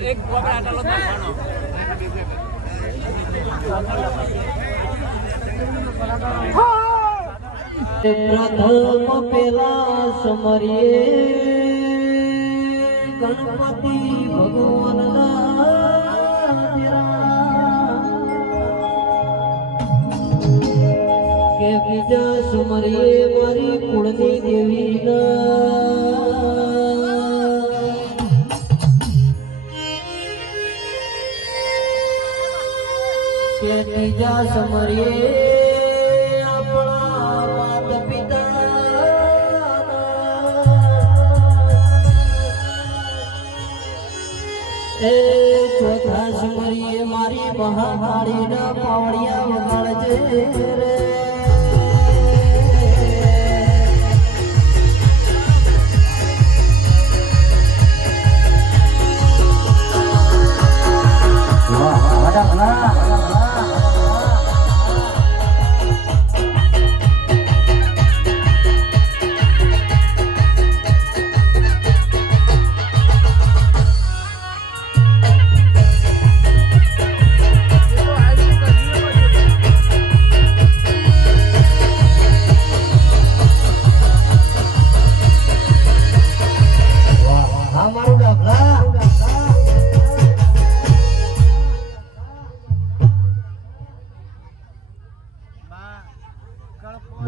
એક ગોબરા આટલો નાખવાનો પ્રથમ પેલા સમરીએ ગણપતિ ભગવાનના બીજા સુમરીએ મારી કુળની દેવી બીજા સમરીએ એ ચોથા સુમરીએ મારી મહાકાળી ના પાવડિયા વગાડજે રે. だかな。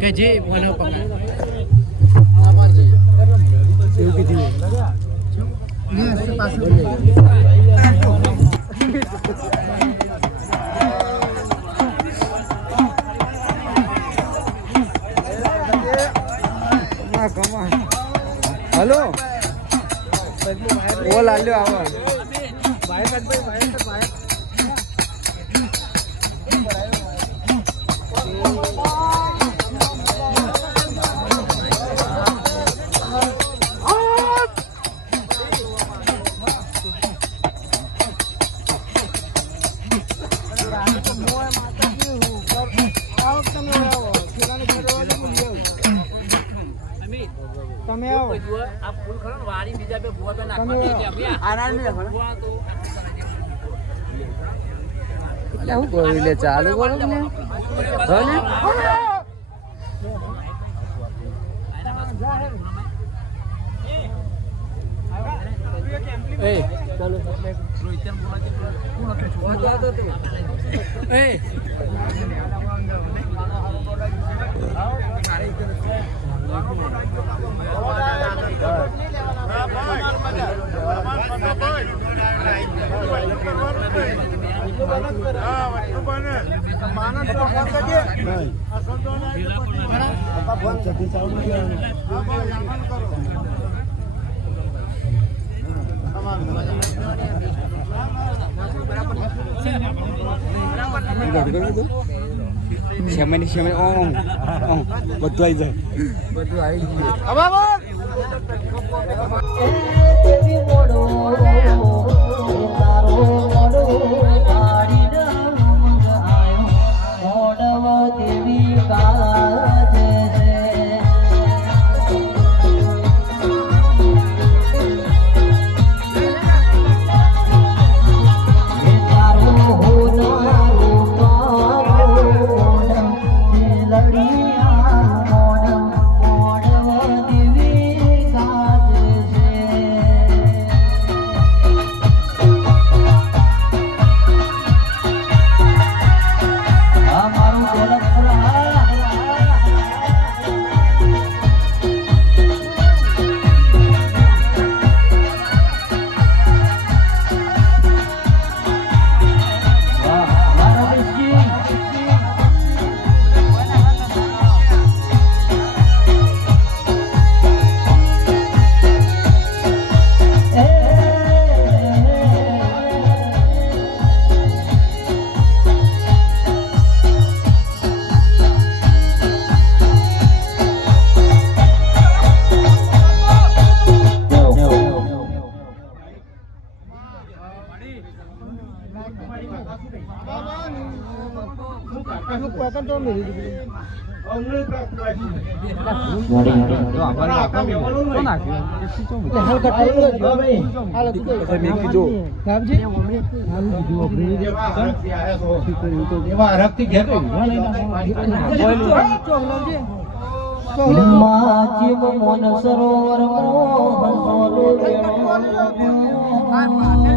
કે જે મને હલો. ઓ લાલ્યો આવો ભાઈ આવો. કોઈ જુઓ, આ ફૂલ ખરો ને વાળી બીજા બે ભૂવા તો નાખવા દે. કે અમે આ ભૂવા તો એટલે હું બોલું લે ચાલુ બોલો ને હો ને એ ચાલો રોહિતન બોલા કે કોણ હતું? એ. બરાબર. શેમની શેમની ઓ ઓ બધું આવી જાય. બધું આવી ગયું એ માચીમ મોન સરોવર મોહન સોનું મારા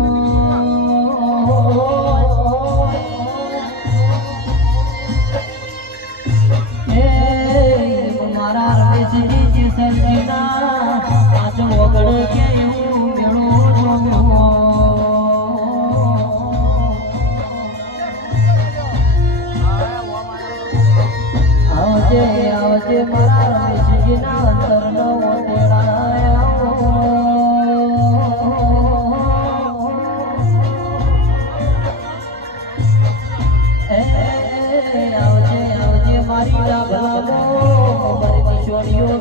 મારી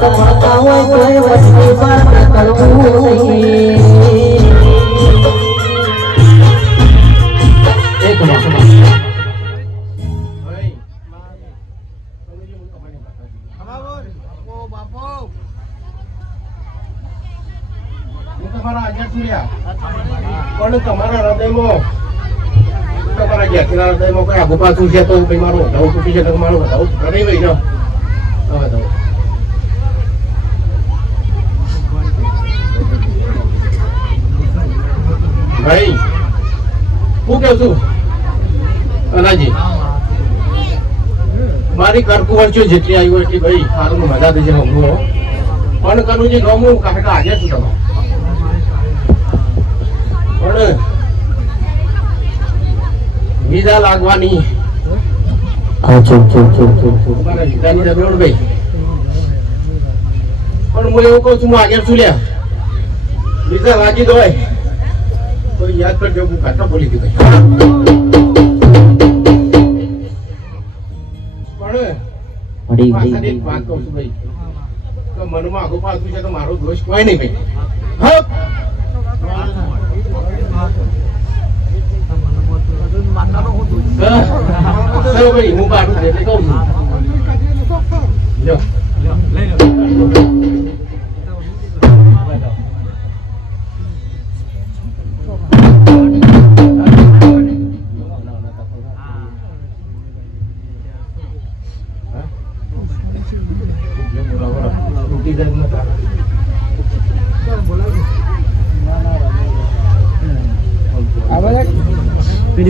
વાત મળતા હોય કોઈ તમારા હૃદયમાં તમારા જ્ઞાતિના હૃદયમાં કોઈ આગુ પાછું છે તો ભાઈ મારો છે તો મારો વધાવું કરે ભાઈ ને વધાવું. ભાઈ હું કેવું છું અનાજી મારી કરકુવર છે જેટલી આવ્યું એટલી ભાઈ સારું મજા દેજે રમવું પણ કરું છે નોમું કાકા આજે છું તમે. પણ વિઝા લાગવાની વિઝાની જરૂર ભાઈ. પણ હું એવું કહું છું હું આગળ છું લ્યા? વિઝા લાગી દો તો યાદ કરજો હું કાકા બોલી દીધું પણ એક વાત કહું છું ભાઈ. તો મનમાં આગળ પાછું છે તો મારો દોષ કોઈ નહીં ભાઈ. ભાઈ હું બારું એટલે કહું છું.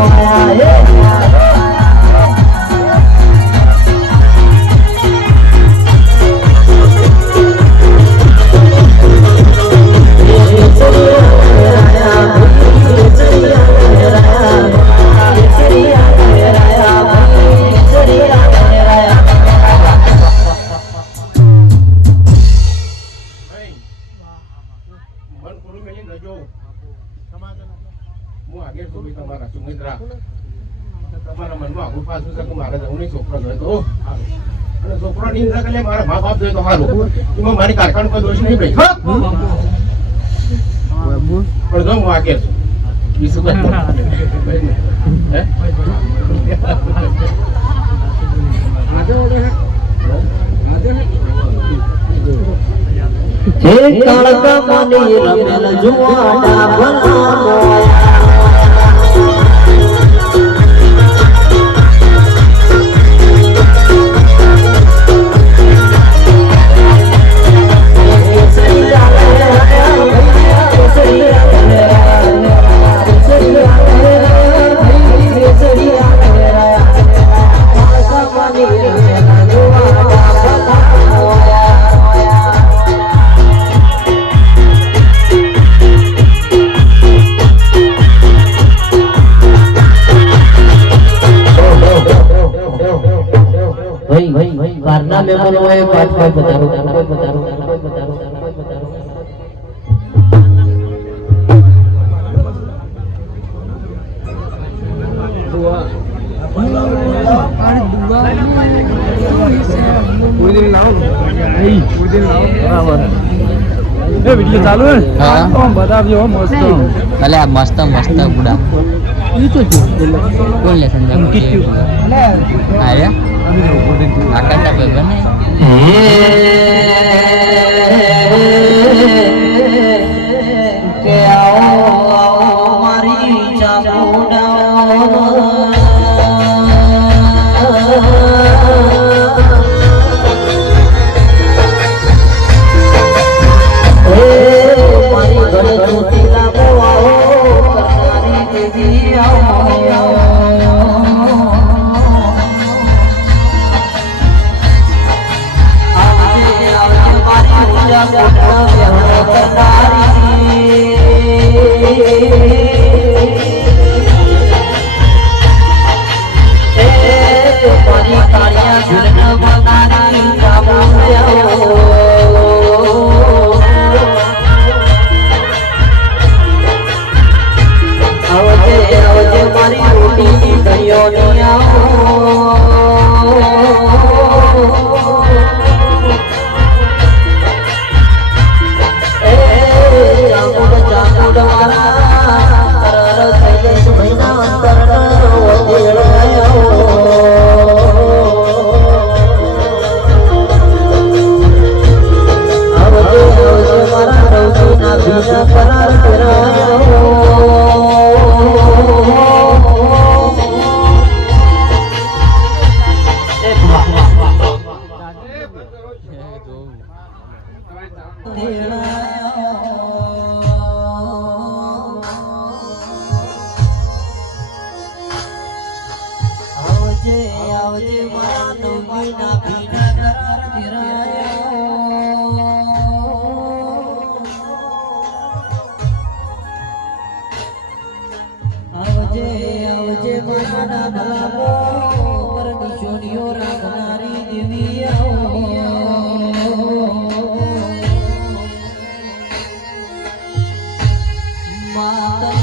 જુવાડા હે કાળકા મની રમેલ જુવાડા ભલા ભાઈ બહારના મહેમાનોએ પાંચ પાંચ પધારો પધારો પધારો પધારો ચાલુ. આમ મસ્ત. મસ્ત મસ્ત બુડા કોણ લે સંજય આયા આકાશના ભાઈ બને કે Mother.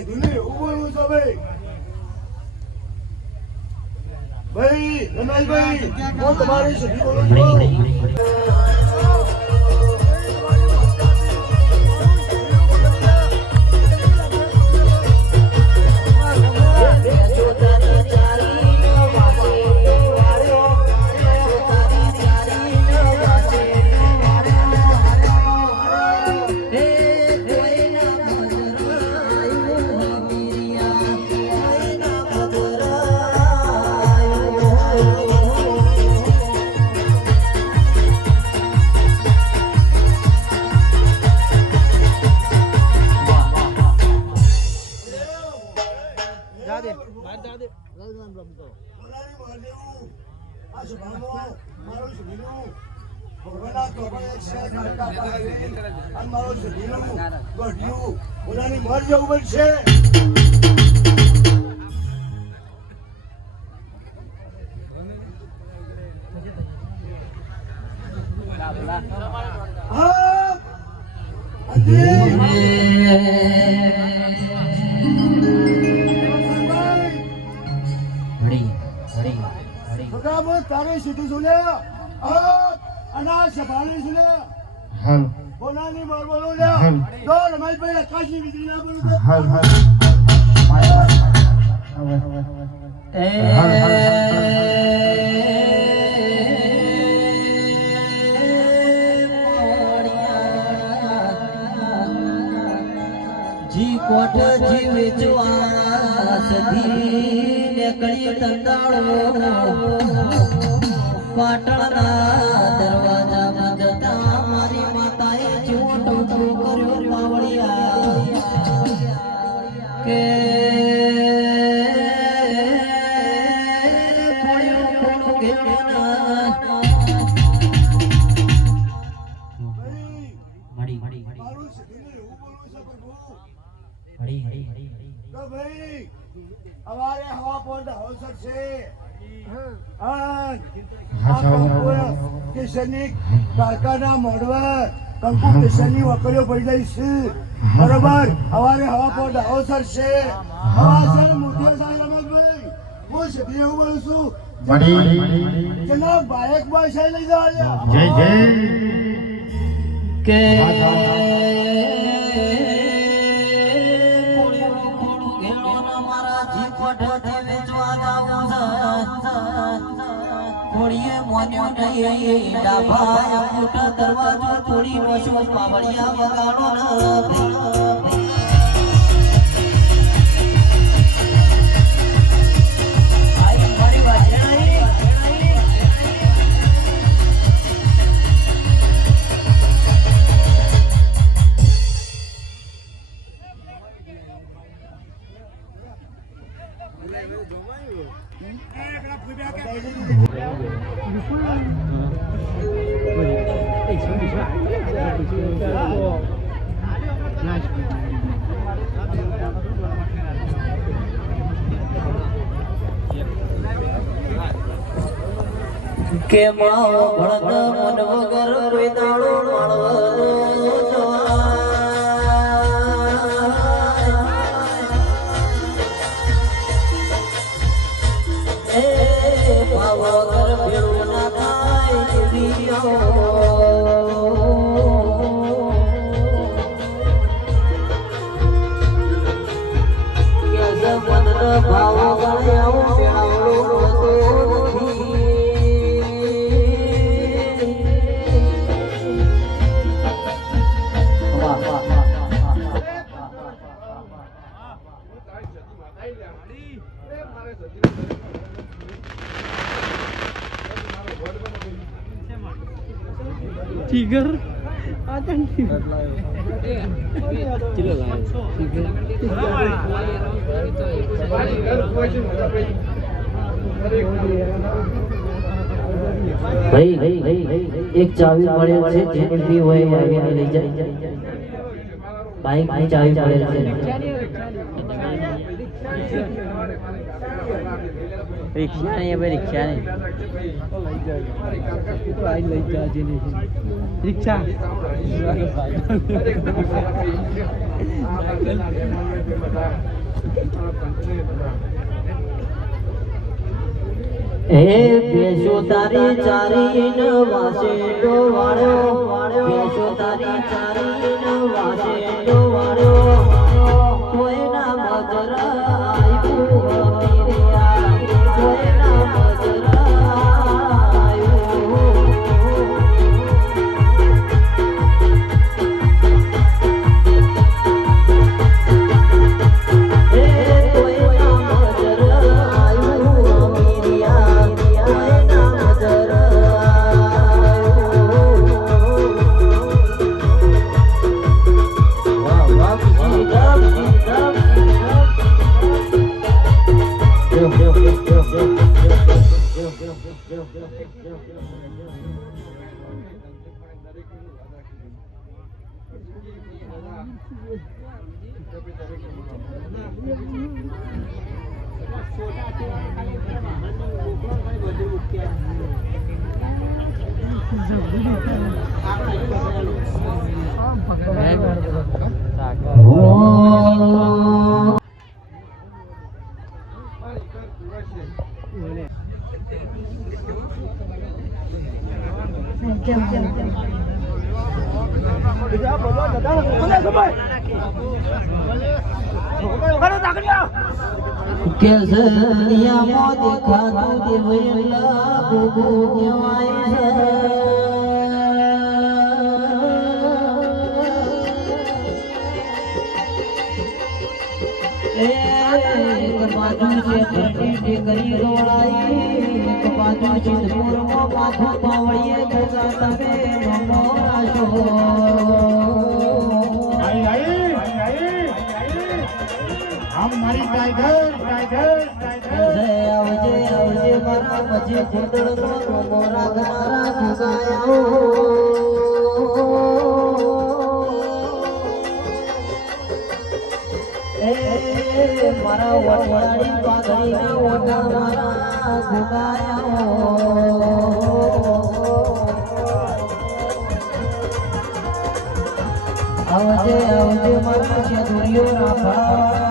શેડ્યુલ એવું બોલવું છે ભાઈ ભાઈ રમેશભાઈ હું તમારી શેડ્યુલ બોલું. છું તારે સીધું સુને અનાજ સભાની સુને હા બોલાની માર બોલો લે જો રમેશભાઈ આકાશની વીજળી ના બોલું હા હા હાલ જી કોઠ જી વેચવા સધી નીકળી તંદાળો પાટણના દરવાજામાં જતા મારી માતાએ જેવો કર્યો, પાવળિયા. કે કંકુ વકરીઓ પડી જાય છે. બરોબર? અમારે હવા પર અવસર છે હવા છે મોટી સાહેબ રમેશભાઈ. હું સીધી એવું બોલું છું. મળી જનાબ બાયક બાય છે લઈ જવા જય જય. કે કોળીએ મોન્યો નહીં ડાભા અંગૂઠા દરવાજો તોડી વસો પાવળિયા વગાડો ને કે માવો ભળત મન ટીગર ભાઈ એક ચાવી મળેલ છે, જે બી હોય એ લઈ જાય. બાઈકની ચાવી મળેલ છે. રિક્ષા? નહીં ભાઈ રિક્ષા નહીં. રિક્ષા? હે બેસો તારી ચારી ન વાસે ડો વાળ્યો બેસો તારી ચારી ન વાસે ડો વાળ્યો કોઈના મજર ઓ કે ઝરિયામાં દેખાતું દેવયલા ભોગો કહેવાય છે છે ટેકરી ગોળાઈ એક બાજુ સિદ્ધપુરમાં માથું પાવળીએ જગા તમે નમો રાશો આવજે આવજે આવજે મારા મજે ખુદડનો નમો રાખનારા ખુગાયાઓ એ મારા વટવાળી પાઘડીને ઓઢા મારા ગુગાયા આવજે આવજે મારા ચતુર્યો રાફા જો